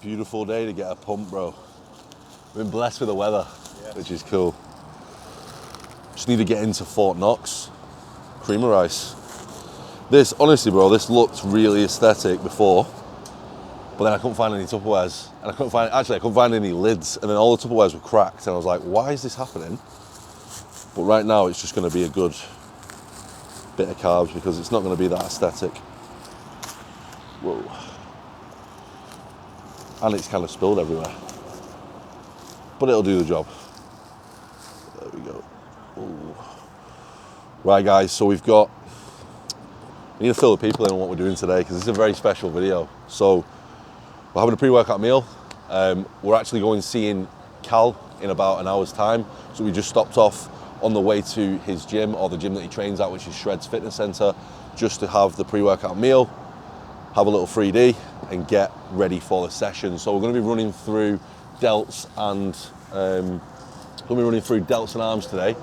Beautiful day to get a pump, bro. We've been blessed with the weather, which is cool. Just need to get into Fort Knox. Cream of rice. This, honestly, bro, this looked really aesthetic before, but then I couldn't find any Tupperwares, and I couldn't find any lids, and then all the Tupperwares were cracked, and I was like, why is this happening? But right now, it's just going to be a good bit of carbs because it's not going to be that aesthetic. Whoa. And it's kind of spilled everywhere. But it'll do the job. There we go. Ooh. Right, guys, so we need to fill the people in on what we're doing today because this is a very special video. So we're having a pre-workout meal. We're actually going seeing Cal in about an hour's time. So we just stopped off on the way to his gym, or the gym that he trains at, which is Shredz Fitness Centre, just to have the pre-workout meal, have a little 3D, and get ready for the session. So we're going to be running through delts and arms today,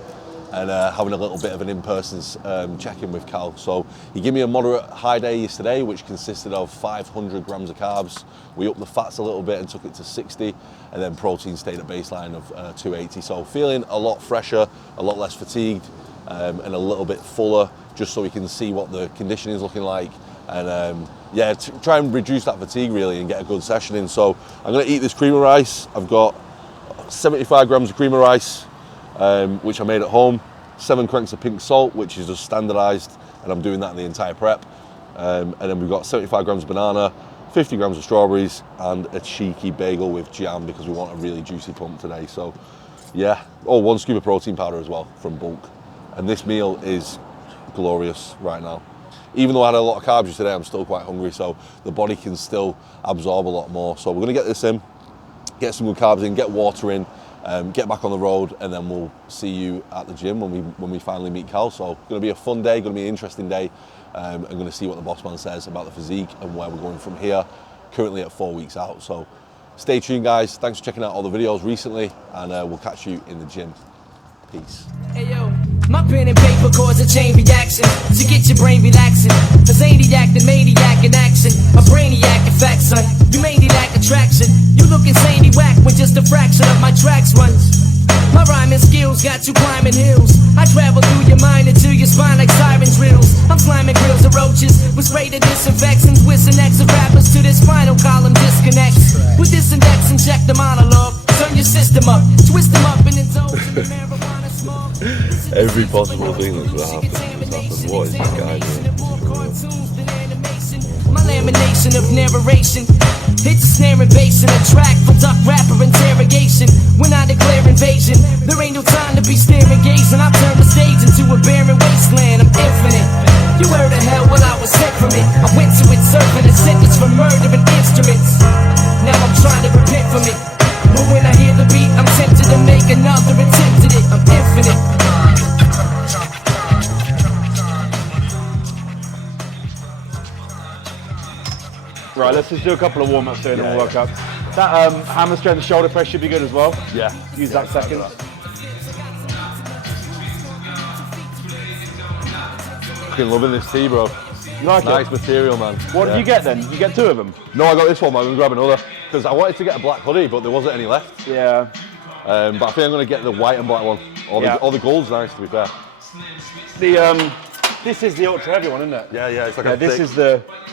and having a little bit of an in-person check-in with Cal. So he gave me a moderate high day yesterday, which consisted of 500 grams of carbs. We upped the fats a little bit and took it to 60, and then protein stayed at baseline of 280. So feeling a lot fresher, a lot less fatigued, and a little bit fuller, just so we can see what the conditioning is looking like. And yeah, try and reduce that fatigue really and get a good session in. So I'm going to eat this cream of rice. I've got 75 grams of cream of rice, which I made at home, 7 cranks of pink salt, which is just standardized, and I'm doing that in the entire prep. And then we've got 75 grams of banana, 50 grams of strawberries, and a cheeky bagel with jam because we want a really juicy pump today. So yeah, 1 scoop of protein powder as well from bulk. And this meal is glorious right now. Even though I had a lot of carbs today, I'm still quite hungry, so the body can still absorb a lot more. So we're going to get this in, get some good carbs in, get water in, get back on the road, and then we'll see you at the gym when we finally meet Cal. So it's going to be a fun day, going to be an interesting day. I'm going to see what the boss man says about the physique and where we're going from here, currently at 4 weeks out. So stay tuned, guys. Thanks for checking out all the videos recently, and we'll catch you in the gym. Peace. Hey yo, my pen and paper cause a chain reaction to get your brain relaxing. A zaniac, the maniac in action. A brainiac, in fact, son. You mainly lack attraction. You look insanely whack when just a fraction of my tracks runs. My rhyming skills got you climbing hills. I travel through your mind into your spine like siren drills. I'm slamming grills of roaches with spray that disinfects and twists and X of rappers to this spinal column disconnects. With this index, inject the monologue. Turn your system up, twist them up and indulge in the marijuana smoke. Every possible thing that's going to happen has happened. What is this guy doing? My lamination of narration hits a snare and bass in a track for duck rapper interrogation. When I declare invasion, there ain't no time to be staring gazing. I turn the stage into a barren wasteland. I'm infinite. You heard of hell, well I was sent from it. I went to it serving a sentence for murdering instruments. Now I'm trying to repent from it. But when I hear the beat, I'm tempted to make another attempt at it. I'm infinite. Right, let's just do a couple of warm-ups here and then we'll work up. That hammer strength shoulder press should be good as well. Yeah. Use that second. Fucking loving this tea, bro. You like Nice it? material, man. What did you get then? You get 2 of them? No, I got this one, but I'm going to grab another. Because I wanted to get a black hoodie, but there wasn't any left. Yeah. But I think I'm going to get the white and black one. Or the gold's nice, to be fair. This is the ultra heavy one, isn't it? Yeah, yeah, it's like a this thick, is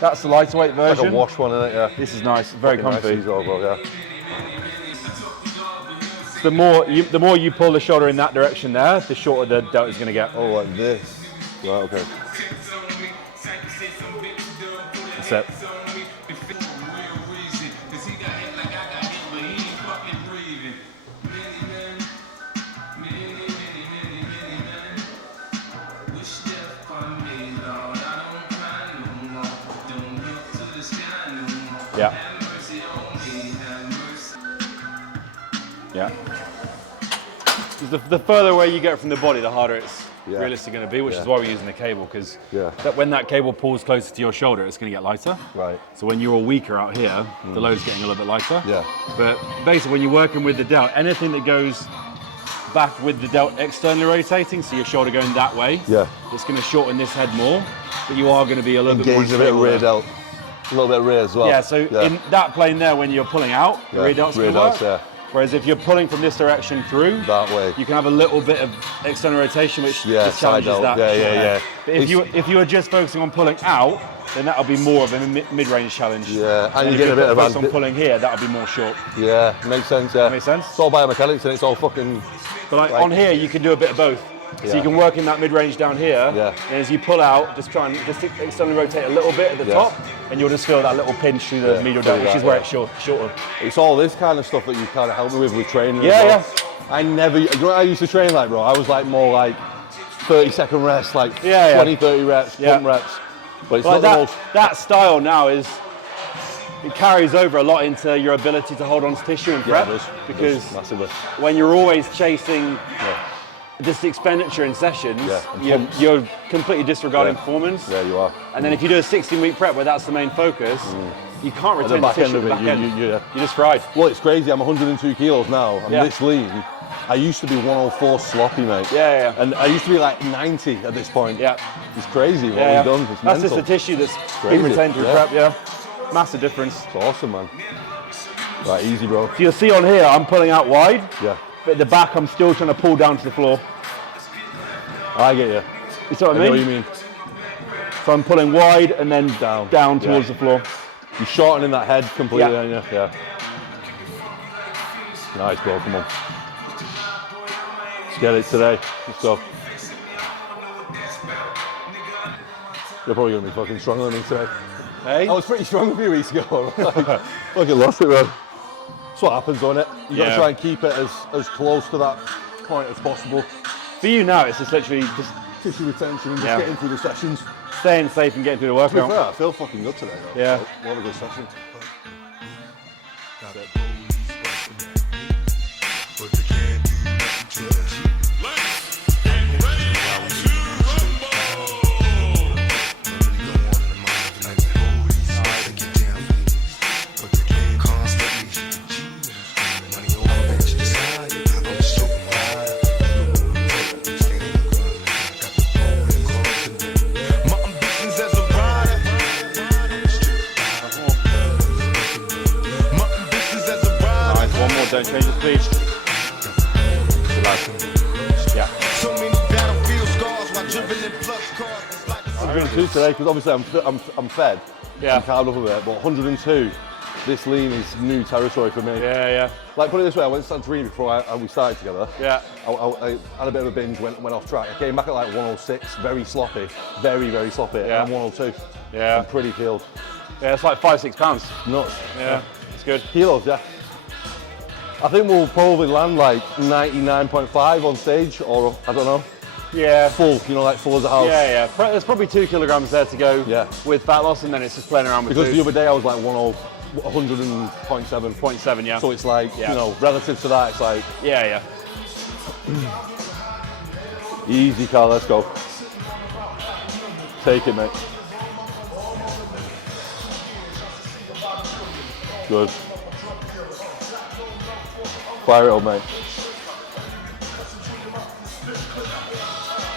that's the lightweight version. like a wash one, isn't it? Yeah. This is nice, very Fucking comfy. nice as well, bro, yeah. The more you pull the shoulder in that direction there, the shorter the delt is going to get. Oh, like this. Right, okay. That's it. Yeah. Yeah. The further away you get from the body, the harder it's realistically going to be, which is why we're using the cable, because when that cable pulls closer to your shoulder, it's going to get lighter. Right. So when you're weaker out here, the load's getting a little bit lighter. Yeah. But basically, when you're working with the delt, anything that goes back with the delt externally rotating, so your shoulder going that way, it's going to shorten this head more, but you are going to be a little bit more engage a bit of rear delt. A little bit of rear as well. Yeah, so in that plane there, when you're pulling out, the rear delts can work. Whereas if you're pulling from this direction through, that way, you can have a little bit of external rotation, which just challenges that. But if you are just focusing on pulling out, then that'll be more of a mid-range challenge. Yeah, and you get a bit of focus on pulling here, that'll be more short. Yeah, makes sense. Yeah, makes sense. It's all biomechanics and it's all fucking. But like on here, you can do a bit of both. So you can work in that mid-range down here, and as you pull out, just try and just externally rotate a little bit at the top, and you'll just feel that little pinch through the medial delt, which is where it's shorter. It's all this kind of stuff that you kind of help me with training. Yeah. I never, you know what I used to train like, bro? I was like more like 30-second rest, like 20, 30 reps, pump reps. But it's not the most... That style now it carries over a lot into your ability to hold on to tissue and prep, because when you're always chasing this expenditure in sessions, you're completely disregarding performance. Yeah, you are. And then if you do a 16-week prep where that's the main focus, you can't retain the tissue at the back end. You're just fried. Well, it's crazy. I'm 102 kilos now. I'm this lean. I used to be 104 sloppy, mate. Yeah. And I used to be like 90 at this point. Yeah. It's crazy what we've done. It's that's mental. just the tissue that's been retained through prep, Massive difference. It's awesome, man. Right, easy, bro. So you'll see on here, I'm pulling out wide. Yeah. But at the back, I'm still trying to pull down to the floor. I get you. You see what I mean? I know what you mean. So I'm pulling wide and then down towards the floor. You're shortening that head completely, aren't you? Yeah. Nice, bro. Come on. Let's get it today. Let's go. You're probably going to be fucking stronger than me today. Hey? I was pretty strong a few weeks ago. Fucking lost it, man. That's what happens, don't it? You've got to try and keep it as close to that point as possible. For you now, it's just literally just tissue retention and just getting through the sessions. Staying safe and getting through the workout. To be fair, I feel fucking good today, though. Yeah. What a good session. Don't change the speed. Yeah. I'm doing 2 today because obviously I'm fed. I'm carved up a bit, but 102. This lean is new territory for me. Yeah. Like, put it this way, I went to Santorini before we started together. Yeah. I had a bit of a binge, went off track. I came back at like 106, very sloppy, very sloppy. Yeah. And I'm 102. Yeah. I'm pretty peeled. Yeah, it's like 5-6 pounds. Nuts. Yeah, it's good. Kilos, yeah. I think we'll probably land like 99.5 on stage, or I don't know. Yeah. Full, you know, like full as a house. Yeah. There's probably 2 kilograms there to go with fat loss, and then it's just playing around with because food. the other day I was like 100.7. 0.7, yeah. So it's like, you know, relative to that, it's like... Yeah. Easy, Carl, let's go. Take it, mate. Good. Fire it up, mate.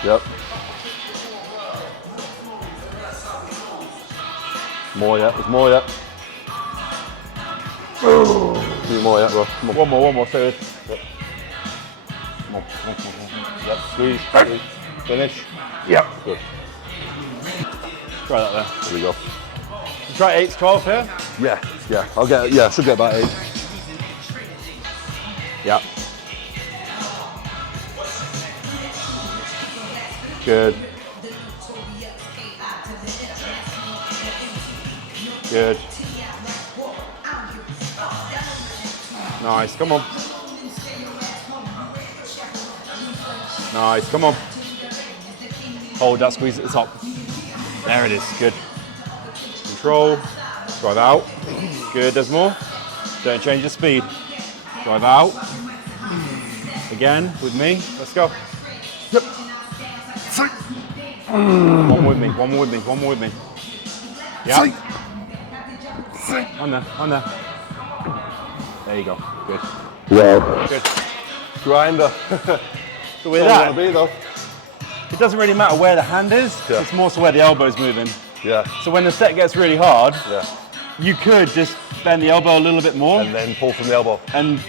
Yep. More yet, there's more yet. A few more yet, bro. Come on. One more, so yep. Come on. Yep, squeeze. Finish. Yep. Good. Try that there. There we go. You try 8 to 12 here? Yeah. I should get about 8. Yeah. Good. Nice, come on. Nice, come on. Hold that squeeze at the top. There it is, good. Control, drive out. Good, there's more. Don't change the speed. Drive out. Again, with me, let's go. Yep. One more with me. Yeah. On there. There you go, good. Wow. Good. Grinder. So with that, it doesn't really matter where the hand is, it's more so where the elbow's moving. Yeah. So when the set gets really hard, Yeah. you could just bend the elbow a little bit more. And then pull from the elbow. And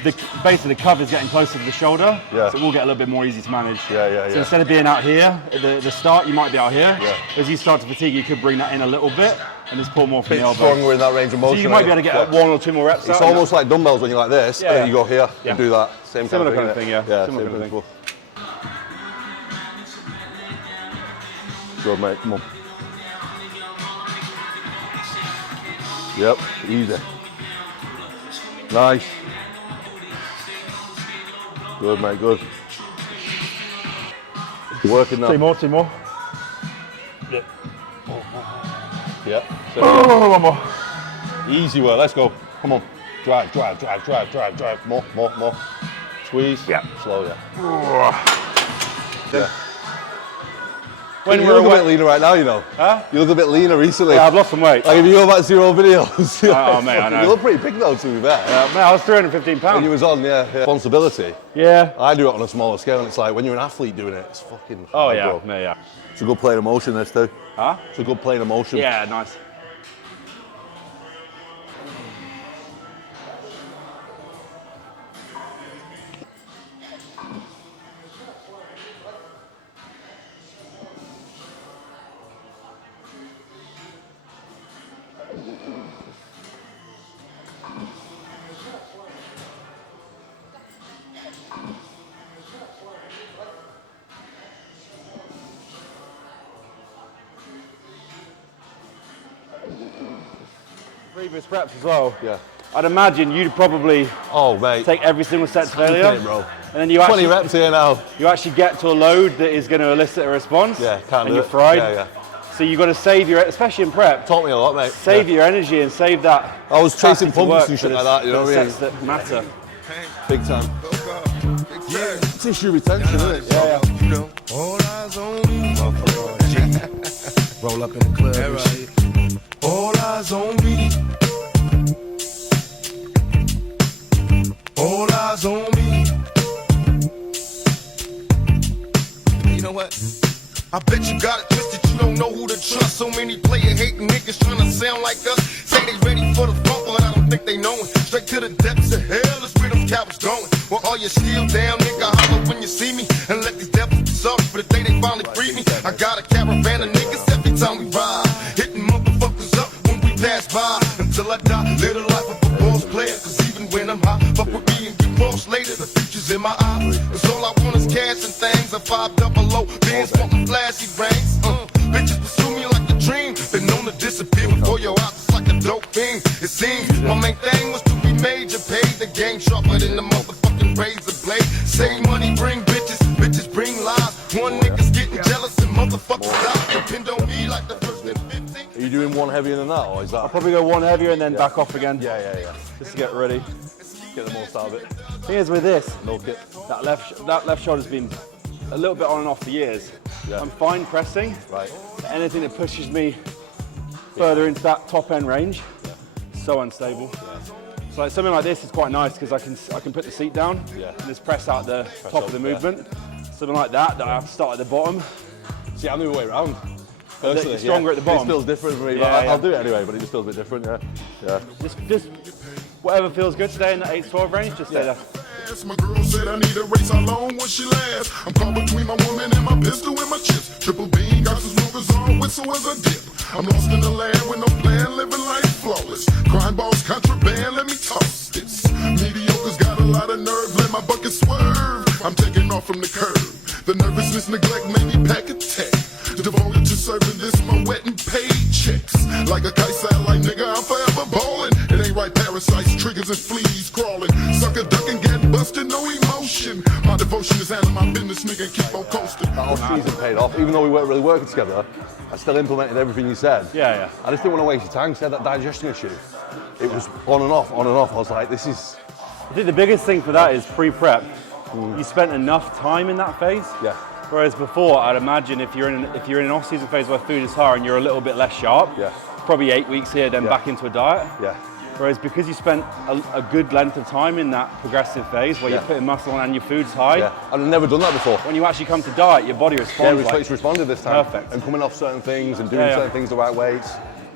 basically the cover is getting closer to the shoulder, Yeah. so it will get a little bit more easy to manage. Yeah. So instead of being out here at the start, you might be out here. Yeah. As you start to fatigue, you could bring that in a little bit and just pull more from the elbow. Stronger in that range of motion. So you might be able to get 1 or 2 more reps out. It's almost like dumbbells when you're like this, and then you go here and do that. Similar kind of thing, yeah. Yeah, Similar same kind of thing. Good, mate, come on. Yep, easy. Nice. Good, mate, good. You're working now. 2 more, 2 more. Yep. Oh, 1 more. Easy work, let's go. Come on. Drive. More. Squeeze. Yeah. Slow, yeah. Yeah. When you look a bit leaner right now, you know. Huh? You look a bit leaner recently. Yeah, I've lost some weight. Like if you go back to your old videos. Oh, mate, I know. You look pretty big though, to be fair. Mate, I was 315 pounds. When you was on, responsibility. Yeah. I do it on a smaller scale, and it's like when you're an athlete doing it, it's fucking. Oh, hard, yeah. bro. Yeah. It's a good plane of motion, this too. Huh? It's a good plane of motion. Yeah, nice. Previous reps as well. Yeah. I'd imagine you'd probably Mate. take every single set to failure, Anything, bro. and then you 20 actually reps here now. you actually get to a load that is going to elicit a response. Yeah, can't and do you're it. fried. Yeah. So you've got to save your, especially in prep. Taught me a lot, mate. Save your energy and save that. I was chasing capacity to pumps work and shit for like that, you know for what I the mean? sets that matter. Big time. Tissue retention, isn't it? Yeah. You know, all eyes on me. Roll up in the club and shit. All eyes on me. All eyes on me. You know what? I bet you got it twisted, you don't know who to trust. So many player hating niggas trying to sound like us. Say they ready for the rumble and I don't think they know it. Straight to the depths of hell is where them cowards going. Well, all your shield down, nigga, holler when you see me. And let these devils be sorry for the day they finally free me. I got a caravan of niggas every time we ride. Hitting motherfuckers up when we pass by. Until I die, live the life of a boss player. Cause even when I'm high, fuck with me and get lost later. The future's in my eyes. Cause all I want is cash and things. A 5 double O, bands wanting flashy rings. Bitches pursue me like a dream. Been known to disappear before your eyes. It's like a dope thing. It seems my main thing was to be major. Paid the game sharper than the motherfucking razor blade. Save money, bring bitches. Bitches bring lies. One nigga's getting jealous and motherfuckers die. Depend on me like the first and 15. Are you doing one heavier than that, or is that? I'll probably go 1 heavier and then back off again. Yeah. Just to get ready. Get the most out of it. Thing is with this, Milk it. that left shoulder's been a little bit on and off for years. Yeah. I'm fine pressing. Right. Anything that pushes me further into that top end range, so unstable. So like something like this is quite nice because I can put the seat down and just press out the top of the movement. Something like that I have to start at the bottom. See, I'm the other way around. Personally, You're stronger at the bottom. This feels different for me, Yeah, but yeah. I'll do it anyway, but it just feels a bit different, yeah. Just whatever feels good today in that 8-12 range, just stay there. My girl said I need a race, how long will she last? I'm caught between my woman and my pistol and my chips. Triple beam, got some smokers on, whistle as a dip. I'm lost in the land with no plan, living life flawless. Crime boss, contraband, let me toss this. Mediocre's got a lot of nerve, let my bucket swerve. I'm taking off from the curb. The nervousness, neglect made me pack a tech. Devoted to serving this, my wet and paid checks. Like a kite satellite, nigga, I'm forever ballin'. It ain't right, parasites, triggers and fleas crawling. Sucker ducking, get busted, no emotion. My devotion is handling my business, nigga, and keep on coasting. That whole season paid off. Even though we weren't really working together, I still implemented everything you said. Yeah. I just didn't want to waste your time, because I had that digestion issue. It was on and off. I was like, this is... I think the biggest thing for that is pre-prep. You spent enough time in that phase. Yeah. Whereas before, I'd imagine if you're in an off-season phase where food is higher and you're a little bit less sharp, Yeah. probably 8 weeks here, then Yeah. back into a diet. Yeah. Whereas because you spent a good length of time in that progressive phase where you're putting muscle on and your food's high. Yeah, I've never done that before. When you actually come to diet, your body responds. Yeah, it's responded this time. Perfect. And coming off certain things and doing certain things the right way,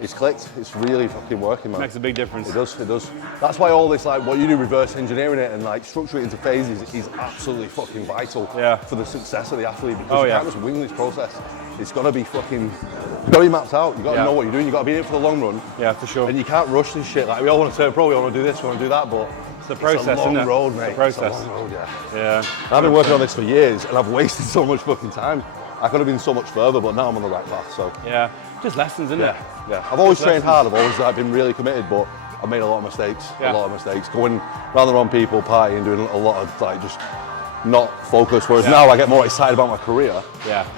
it's clicked. It's really fucking working, man. Makes a big difference. It does, it does. That's why all this, like, what you do, reverse engineering it and like structure it into phases is absolutely fucking vital for the success of the athlete, because you can't just wing this process. It's got to be fucking, it's got to be mapped out. You've got to know what you're doing. You've got to be in it for the long run. Yeah, for sure. And you can't rush this shit. Like, we all want to turn pro, we want to do this, we want to do that, but it's the process, it's a long isn't it? road, mate. It's the process. It's a long road, yeah. I've been working on this for years and I've wasted so much fucking time. I could have been so much further, but now I'm on the right path, so. Yeah, just lessons, isn't it? Yeah, I've always trained hard, I've always been really committed, but I've made a lot of mistakes, going around the wrong people, partying, doing a lot of like just not focused, whereas now I get more excited about my career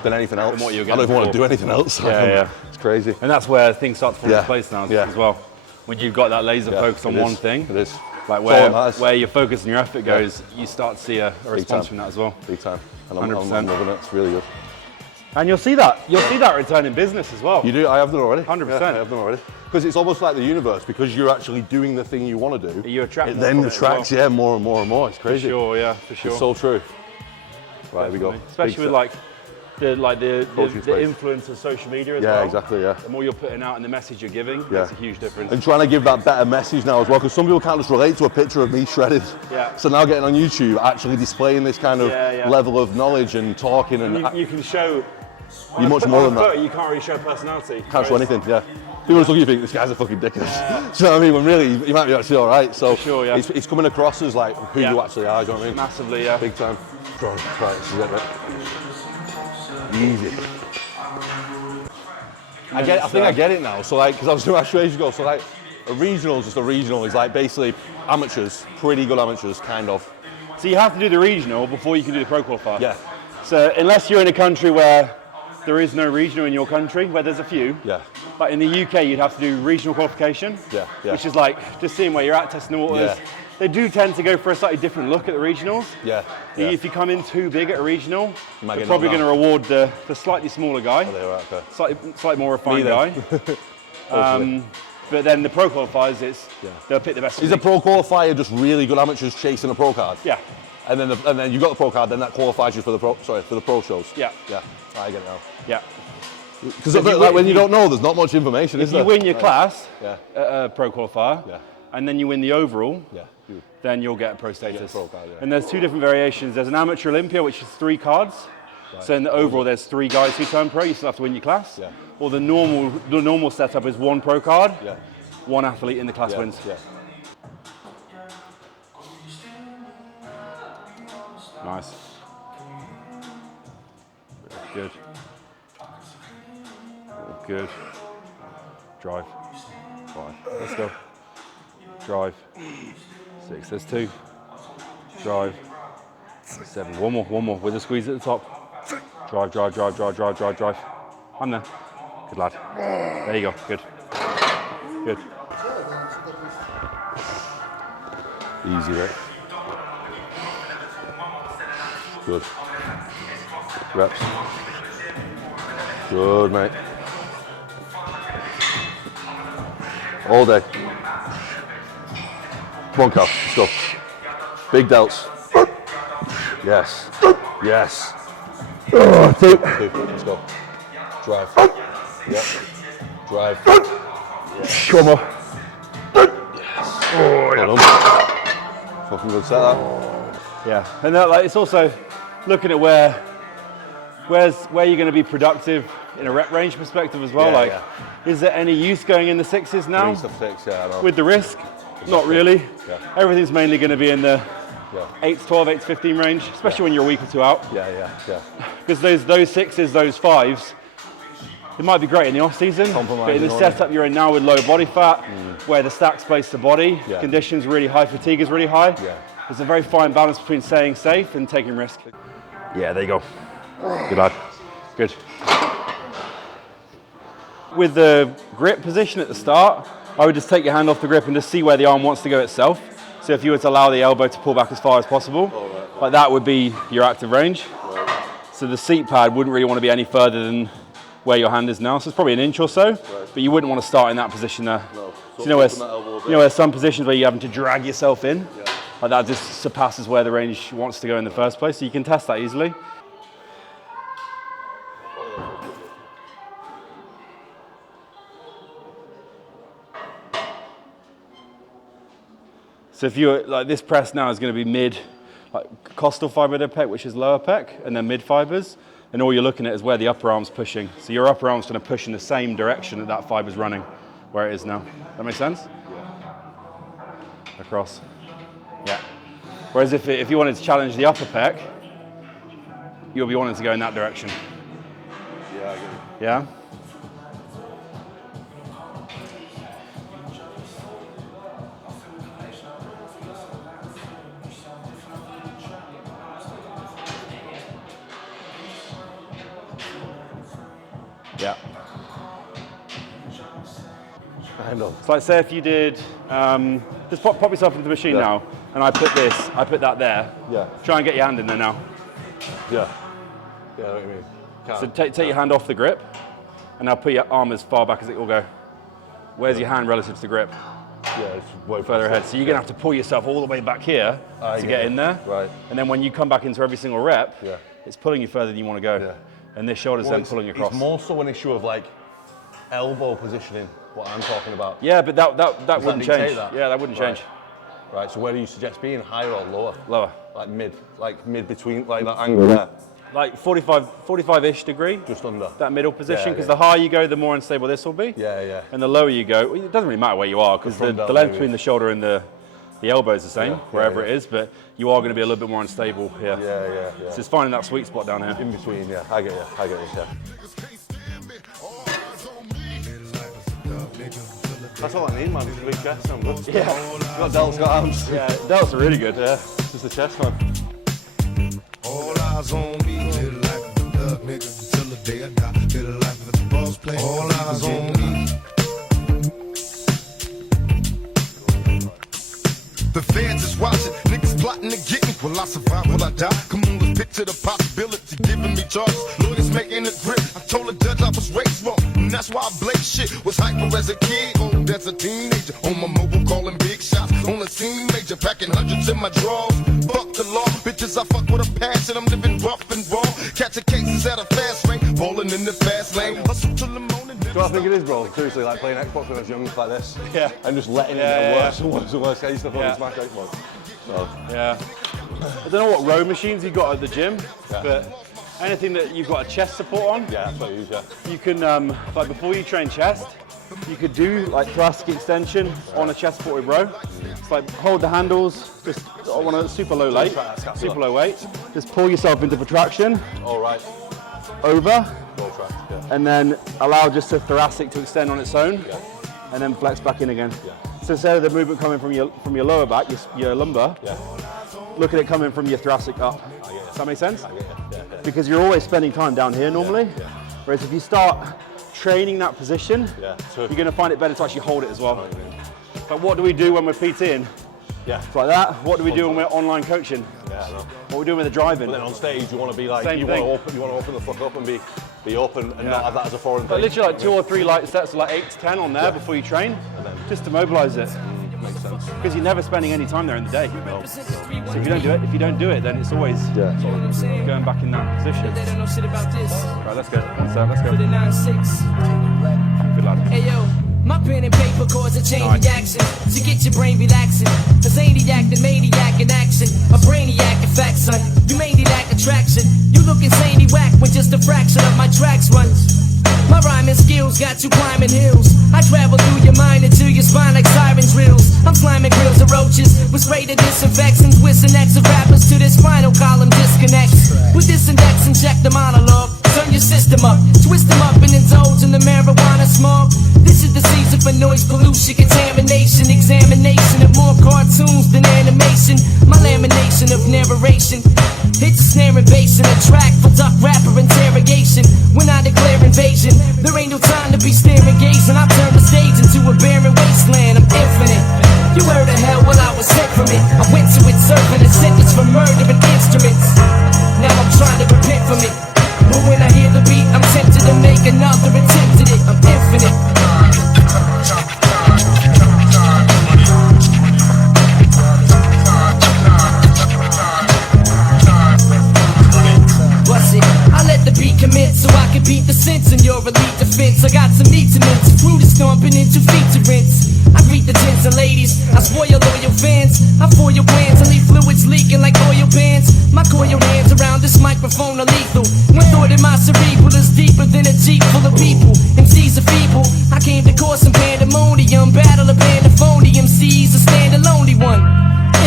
than anything else. What I don't even want to do anything else. It's crazy. And that's where things start to fall into place now as well. When you've got that laser focus on one thing, it is. Like where your focus and your effort goes, you start to see a response from that as well. Big time. And I'm 100%. loving it, it's really good. And you'll see that return in business as well. You do, I have done already. 100%. Yeah, I have done already. Because it's almost like the universe, because you're actually doing the thing you want to do. You attract it more then from it as attracts, well. more and more and more. It's crazy. For sure, yeah, for sure. It's so true. Right, here we go. Especially with the influence of social media as well. Yeah, exactly, yeah. The more you're putting out and the message you're giving, makes a huge difference. And trying to give that better message now as well, because some people can't just relate to a picture of me shredded. Yeah. So now getting on YouTube, actually displaying this kind of level of knowledge and talking and you can show. You're much more than that. You can't really show personality. Can't show anything, People just look at you and think, this guy's a fucking dickhead. Do you know what I mean? When really, you might be actually all right. So it's coming across as like who you actually are, do you know what I mean? Massively, yeah. Big time. Right, this is it, right? Easy. I think I get it now. So like, because I was doing actually ages ago, so like a regional is just a regional. It's like basically amateurs, pretty good amateurs, kind of. So you have to do the regional before you can do the pro qualifier. Yeah. So unless you're in a country where there is no regional in your country, where there's a few. Yeah. But in the UK, you'd have to do regional qualification. Yeah. Which is like just seeing where you're at, testing the waters. Yeah. They do tend to go for a slightly different look at the regionals. Yeah. If you come in too big at a regional, You're you're probably going to reward the slightly smaller guy, okay. slightly more refined guy. But then the pro qualifiers, they'll pick the best. Is a pro qualifier just really good amateurs chasing a pro card? Yeah. And then you got the pro card, then that qualifies you for the pro shows. Yeah. Yeah. I get it now. Yeah. Because when you don't know, there's not much information, is there? If you win your class at a pro qualifier, Yeah. and then you win the overall, Yeah. then you'll get a pro status. get a pro card, yeah. And there's two different variations. There's an amateur Olympia, which is 3 cards. Right. So in the overall, there's 3 guys who turn pro. You still have to win your class. Yeah. Or the normal setup is 1 pro card, Yeah. 1 athlete in the class wins. Yeah. Nice. Good. Good. Drive. 5. Let's go. Drive. 6. There's 2. Drive. 7. One more with a squeeze at the top. Drive. I'm there. Good lad. There you go. Good. Good. Easy, right? Good. Reps. Good, mate. All day. Come on, Cal. Let's go. Big delts. Yes. Yes. 2. Let's go. Drive. Yep. Drive. Yes. Come on. Well done. Fucking good set that. Yeah, and it's also looking at where you're going to be productive in a rep range perspective as well. Is there any use going in the 6s now? 6, yeah, I know. With the risk? Not really. Yeah. Everything's mainly going to be in the 8 to 12, 8 to 15 range, especially when you're a week or 2 out. Yeah. Because those 6s, those 5s, it might be great in the off season, but in the setup you're in now with low body fat, where the stack's place to body, conditions really high, fatigue is really high. Yeah. There's a very fine balance between staying safe and taking risk. Yeah, there you go. Good lad. Good. With the grip position at the start, I would just take your hand off the grip and just see where the arm wants to go itself. So if you were to allow the elbow to pull back as far as possible, like that would be your active range. So the seat pad wouldn't really want to be any further than where your hand is now. So it's probably an inch or so, but you wouldn't want to start in that position there. So you know where some positions where you're having to drag yourself in, like that just surpasses where the range wants to go in the first place. So you can test that easily. So if you're like this press now is going to be mid, like costal fiber pec, which is lower pec, and then mid fibers, and all you're looking at is where the upper arm's pushing. So your upper arm's going to push in the same direction that that fiber's running, where it is now. That make sense? Yeah. Across. Yeah. Whereas if you wanted to challenge the upper pec, you'll be wanting to go in that direction. Yeah, I get it. Yeah? Yeah. I know. So like say if you did, just pop yourself into the machine now, and I put that there. Yeah. Try and get your hand in there now. Yeah. Yeah, I know what you mean. So take your hand off the grip, and now put your arm as far back as it will go. Where's your hand relative to the grip? Yeah, it's way Further ahead. So you're going to have to pull yourself all the way back here to get in there. Right. And then when you come back into every single rep, it's pulling you further than you want to go. Yeah. And this shoulder's then pulling across. It's more so an issue of like elbow positioning, what I'm talking about. Yeah, but that wouldn't change. That? Yeah, that wouldn't change. Right, so where do you suggest being, higher or lower? Lower. Like mid between, like that angle there? Like 45-ish degree. Just under. That middle position, because the higher you go, the more unstable this will be. Yeah, yeah. And the lower you go, well, it doesn't really matter where you are, because the length between the shoulder and the elbow is the same, wherever it is, but you are going to be a little bit more unstable here. Yeah. So it's finding that sweet spot down here. In between, yeah, I get you, yeah. That's all I need, man, big chest, I'm good. Yeah. Got delts, got arms. Yeah, delts are really good. Yeah, this is the chest, man. All eyes on me, live life of a thug nigga till the day I die. Live life of the boss play. All eyes on me. The fans is watching, niggas plotting to get me. Will I survive? Will I die? Come on, let's picture the possibility, giving me charges. Lawyers making a grip. I told the judge I was raised wrong, and that's why I blaze shit. Was hyper as a kid, old as a teenager. On my mobile, calling big shots. On the scene, major, packing hundreds in my drawers. Fuck the law, bitches, I fuck with a passion. I'm living rough and raw. Catching cases at a fast rate, falling in the fast lane. Hustle till the morning. Do you know what I think it is, bro? Seriously, like playing Xbox when I was young, like this. Yeah. And just letting it get worse and worse and worse. I used to fucking smash Xbox. So. Yeah. I don't know what row machines you got at the gym, but anything that you've got a chest support on, yeah, that's what I use, yeah. you can, like before you train chest, you could do like thoracic extension on a chest supported row. It's like hold the handles, just on a super low weight, just pull yourself into protraction. All right. Over. Yeah. And then allow just the thoracic to extend on its own, and then flex back in again. Yeah. So instead of the movement coming from your lower back, your lumbar, look at it coming from your thoracic up. Does that make sense? Because you're always spending time down here normally, whereas if you start training that position, you're going to find it better to actually hold it as well. But what do we do when we're PTing? Yeah. It's like that. What do we do when we're online coaching? Yeah, I know. What are we doing with the driving? But then on stage, you want to be like, Same you thing. want to open the fuck up and be open and not have that as a foreign But thing. literally like 2 or 3 light sets of like 8 to 10 on there before you train, just to mobilize it. Makes sense. Because you're never spending any time there in the day. So if you don't do it, then it's always going back in that position. They don't know shit about this. Right, let's go. One sec, let's go. For the 9-6. Good lad. Hey yo, my pen and paper cause a chain reaction to get your brain relaxing. A zaniac, the maniac in action. A brainiac, in fact, son. You mainly lack attraction. You look insanely whack when just a fraction of my tracks run. My rhyming skills got you climbing hills. I travel through your mind into your spine like siren drills. I'm slamming grills of roaches with spray to disinfect and twist and X of rappers to this spinal column disconnect. With this index, inject the monologue. Turn your system up, twist them up and indulge in the marijuana smoke. This is the season for noise pollution, contamination, examination of more cartoons than animation. My lamination of narration hits a snare and bass in a track for duck rapper interrogation. When I declare invasion, there ain't no time to be staring gazing. I turn the stage into a barren wasteland. I'm infinite. You heard of hell, well I was sent from it. I went to it serving a sentence for murdering instruments. Now I'm trying to repent from it. But when I hear the beat, I'm tempted to make another attempt at it. I'm infinite. I got some meat to mince, fruit is stomping into feet to rinse. I greet the gents and ladies, I spoil loyal fans. I foil your plans, I leave fluids leaking like oil pans. My coil hands around this microphone are lethal. One thought in my cerebral is deeper than a jeep full of people. MCs are feeble, I came to cause some pandemonium. Battle of pandophonium, C's a stand a lonely one.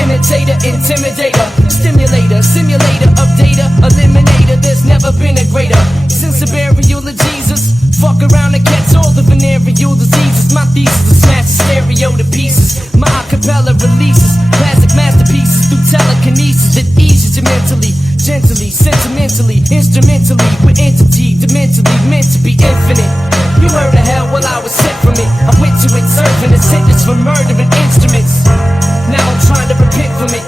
Imitator, intimidator, stimulator, simulator of data, eliminator. There's never been a greater since the burial of Jesus. Fuck around and catch all the venereal diseases. My thesis is smash the stereo to pieces. My acapella releases classic masterpieces through telekinesis that eases you mentally, gently, sentimentally, instrumentally, with entity, dimentally, meant to be infinite. You heard of hell while I was sent from it. I went to it serving a sentence for murdering instruments. Now I'm trying to repent from it,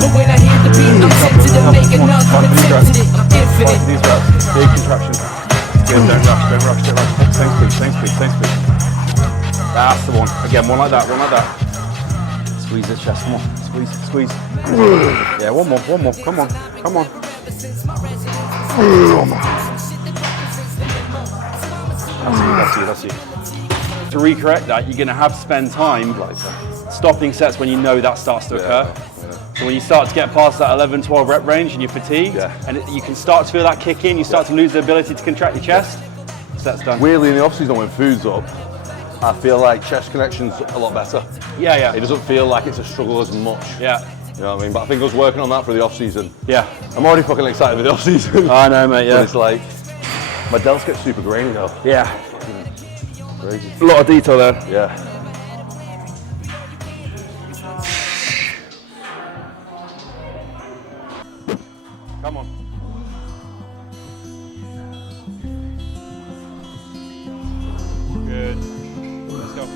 but when I hear the beat, I'm tempted to make another attempt at it. I'm infinite. These reps, big contractions. Good, don't rush. Same speed. That's the one. Again, one like that. Squeeze this chest, come on. Squeeze. Yeah, one more. Come on. That's you. To recorrect that, you're going to have to spend time stopping sets when you know that starts to occur. So when you start to get past that 11, 12 rep range and you're fatigued, and you can start to feel that kick in, you start to lose the ability to contract your chest, set's done. Weirdly, in the off-season when food's up, I feel like chest connection's a lot better. Yeah. It doesn't feel like it's a struggle as much. Yeah. You know what I mean? But I think I was working on that for the off-season. Yeah. I'm already fucking excited for the off-season. I know, mate, yeah. But it's like, my delts get super grainy though. Yeah. Crazy. A lot of detail there. Yeah. Come on. Good. Let's go.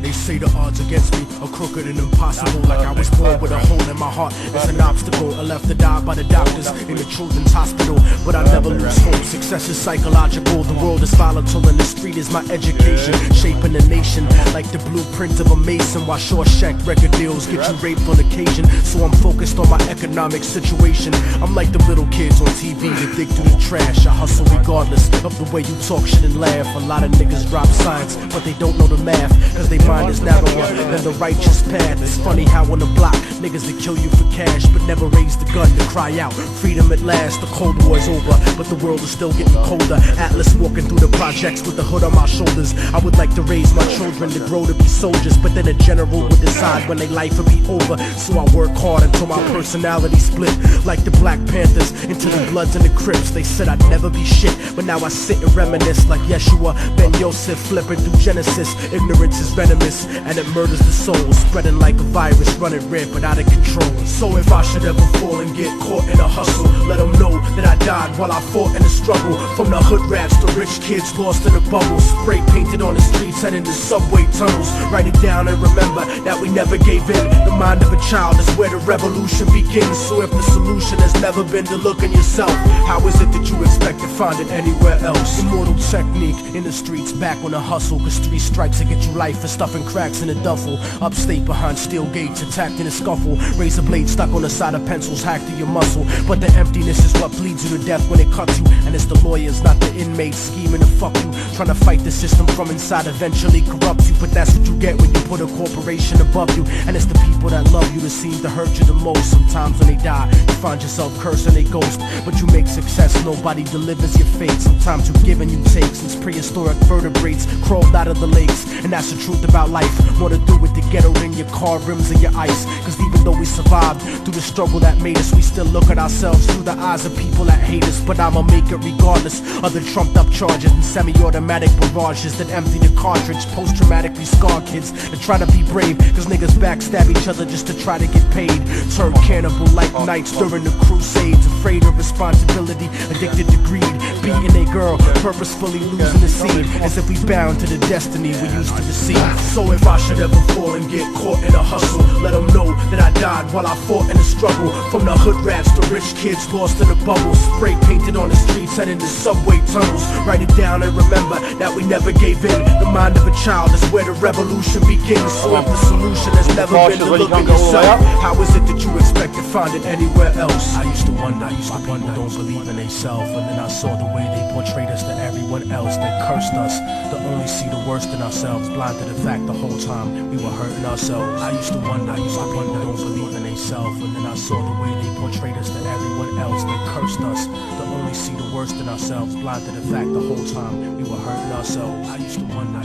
They say the odds against me are crooked and impossible. Like I was born with a hole in my heart. It's an obstacle. I left to die by the doctors in the children's hospital. But I never lose hope. Success is psychological. The world is volatile and the street is my education. Shaping the nation like the blueprint of a mason. While Shawshank record deals get you raped on occasion. So I'm focused on my economic situation. I'm like the little kids on TV that dig through the trash. I hustle regardless of the way you talk shit and laugh. A lot of niggas drop science, but they don't know the math. Cause they mind is narrower than the righteous path. It's funny how on the block niggas that kill you for cash but never raise the gun to cry out freedom at last. The Cold War is over, but the world is still getting colder. Atlas walking through the projects with the hood on my shoulders. I would like to raise my children to grow to be soldiers, but then a general would decide when their life would be over. So I work hard until my personality split like the Black Panthers into the Bloods and the Crips. They said I'd never be shit, but now I sit and reminisce like Yeshua Ben Yosef flipping through Genesis. Ignorance is venomous and it murders the soul, spreading like a virus, running rampant out of control. So if I should ever fall and get caught in a hustle, let them know that I died while I fought in the struggle. From the hood rats to rich kids lost in the bubble, spray painted on the streets and in the subway tunnels. Write it down and remember that we never gave in. The mind of a child is where the revolution begins. So if the solution has never been to look in yourself, how is it that you expect to find it anywhere else? Immortal technique in the streets, back on the hustle. Cause 3 strikes to get you life for stuffing cracks in a duffel. Upstate behind steel gates, attacked in a scuffle. Razor blade stuck on the side of pencils, hacked to your muscle. But the emptiness is what bleeds you to death when it cuts you. And it's the lawyers, not the inmates, scheming to fuck you. Trying to fight the system from inside, eventually corrupt you. But that's what you get when you put a corporation above you. And it's the people that love you that seem to hurt you the most. Sometimes when they die, you find yourself cursing a ghost. But you make success, nobody delivers your fate. Sometimes you give and you take, since prehistoric vertebrates crawled out of the lakes. And that's the truth about life. More to do with the ghetto than your car rims and your ice. Cause even though we survived through the struggle that made us, we still look at ourselves through the eyes of people that hate us. But I'ma make it regardless of the trumped up charges and semi-automatic barrages that empty the cartridge. Post-traumatically scarred kids that try to be brave, cause niggas backstab each other just to try to get paid. Turn cannibal like nights during the crusades. Afraid of responsibility, addicted to greed. Beating a girl, purposefully losing the seed, as if we bound to the destiny we used to deceive. So if I should ever fall and get caught in a hustle, let them know that I died died while I fought in the struggle. From the hood rats to rich kids lost in the bubbles. Spray painted on the streets and in the subway tunnels. Write it down and remember that we never gave in. The mind of a child is where the revolution begins. So if the solution has never been to look at yourself, how is it that you expect to find it anywhere else? I used to wonder why people don't believe in themselves, and then I saw the way they portrayed us to everyone else. They cursed us to only see the worst in ourselves, blind to the fact the whole time we were hurting ourselves. I used to wonder why people don't believe in themselves, and then I saw the way they portrayed us to everyone else. They cursed us to only see the worst in ourselves, blind to the fact the whole time we were hurting ourselves. I used to wonder.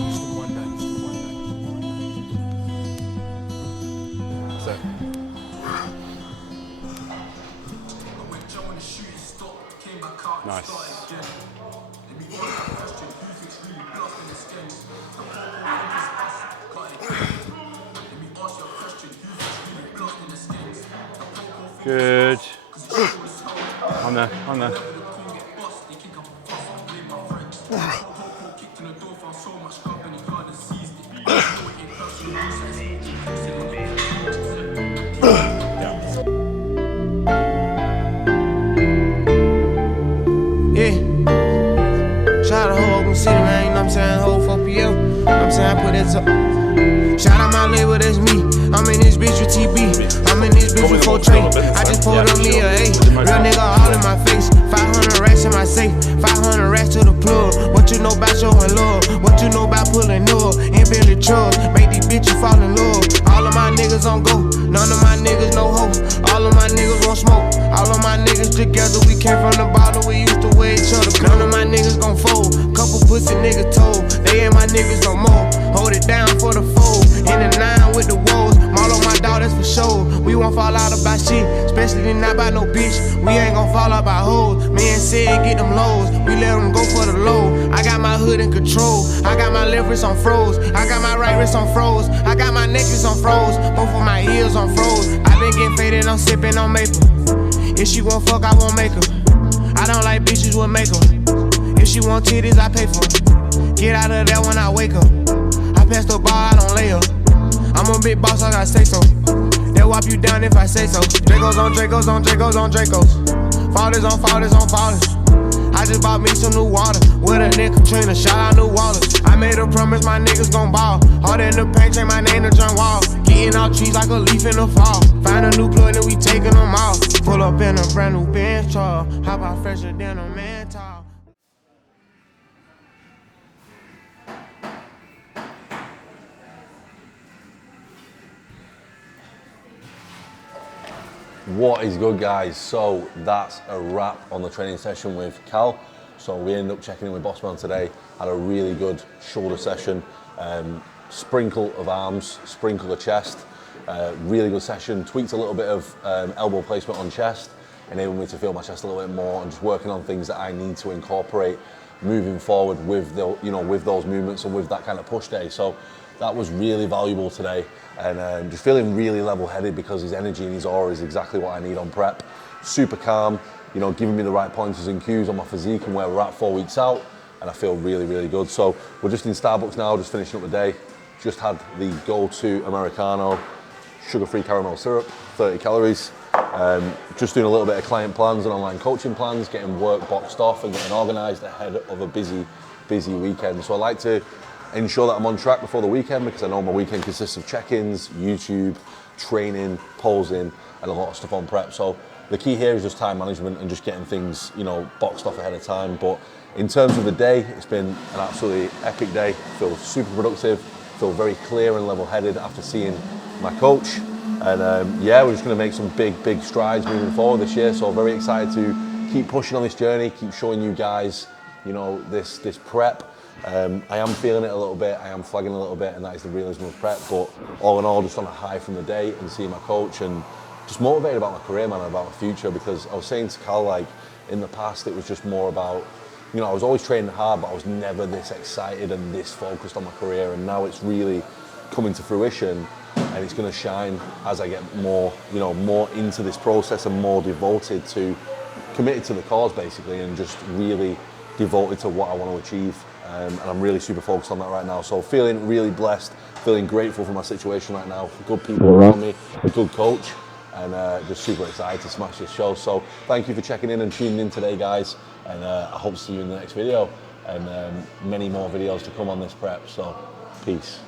Nice. Good. On there. Shout out to Oakland City, man, you know what I'm saying? Whole 4 PL, you know what I'm saying? I put that up. Shout out my label, that's me. I'm in this bitch with TB. I'm in this bitch with 4 Trey. I just pulled up me a A. Real nigga all in my face. 500 racks in my safe. 500 racks to the plug. What you know about showing love? What you know about pulling up? In Billy trucks. Make these bitches fall in love. All of my niggas on go. None of my niggas no hoe. All of my niggas want smoke. All of my niggas together. We came from the bottom. We used to wear each other. None of my niggas gon' fold. Couple pussy niggas told. They ain't my niggas no more. Hold it down for the fold. In the 9 with the woes. All on my dog, that's for sure. We won't fall out about shit, especially not by no bitch. We ain't gon' fall out by hoes. Man said get them lows. We let them go for the low. I got my hood in control. I got my left wrist on froze. I got my right wrist on froze. I got my necklace on froze. Both of my ears on froze. I been getting faded, I'm sipping on maple. If she won't fuck, I won't make her. I don't like bitches with makeup. If she want titties, I pay for them. Get out of there when I wake up. I pass the bar, I don't lay up. I'm a big boss, I gotta say so. They'll whop you down if I say so. Dracos on Dracos on Dracos on Dracos. Fathers on fathers on fathers. I just bought me some new water. With a nigga Katrina, shout out New Wallace. I made a promise my niggas gon' ball. Hard in the paint, change my name to John Wall. Getting out trees like a leaf in the fall. Find a new plug and we taking them off. Pull up in a brand new Benz truck. Hop out fresher than a man tall. What is good, guys? So that's a wrap on the training session with Cal. So we ended up checking in with Bossman today. Had a really good shoulder session, sprinkle of arms, sprinkle of chest. Really good session. Tweaked a little bit of elbow placement on chest, enabled me to feel my chest a little bit more, and just working on things that I need to incorporate moving forward with the, with those movements and with that kind of push day. So that was really valuable today, and just feeling really level-headed because his energy and his aura is exactly what I need on prep. Super calm, giving me the right pointers and cues on my physique and where we're at 4 weeks out, and I feel really, really good. So we're just in Starbucks now, just finishing up the day. Just had the go-to Americano, sugar-free caramel syrup, 30 calories. Just doing a little bit of client plans and online coaching plans, getting work boxed off and getting organised ahead of a busy weekend. So I like to ensure that I'm on track before the weekend, because I know my weekend consists of check-ins, YouTube, training, posing, and a lot of stuff on prep. So the key here is just time management and just getting things, boxed off ahead of time. But in terms of the day, it's been an absolutely epic day. Feel super productive, feel very clear and level-headed after seeing my coach. And we're just going to make some big strides moving forward this year. So very excited to keep pushing on this journey, keep showing you guys, this prep. I am feeling it a little bit, I am flagging a little bit, and that is the realism of prep. But all in all, just on a high from the day and seeing my coach and just motivated about my career, man, and about my future. Because I was saying to Cal, in the past, it was just more about, I was always training hard, but I was never this excited and this focused on my career. And now it's really coming to fruition, and it's going to shine as I get more, more into this process and more committed to the cause, basically, and just really devoted to what I want to achieve. And I'm really super focused on that right now. So feeling really blessed, feeling grateful for my situation right now, good people around me, a good coach, and just super excited to smash this show. So thank you for checking in and tuning in today, guys, and I hope to see you in the next video, and many more videos to come on this prep. So peace.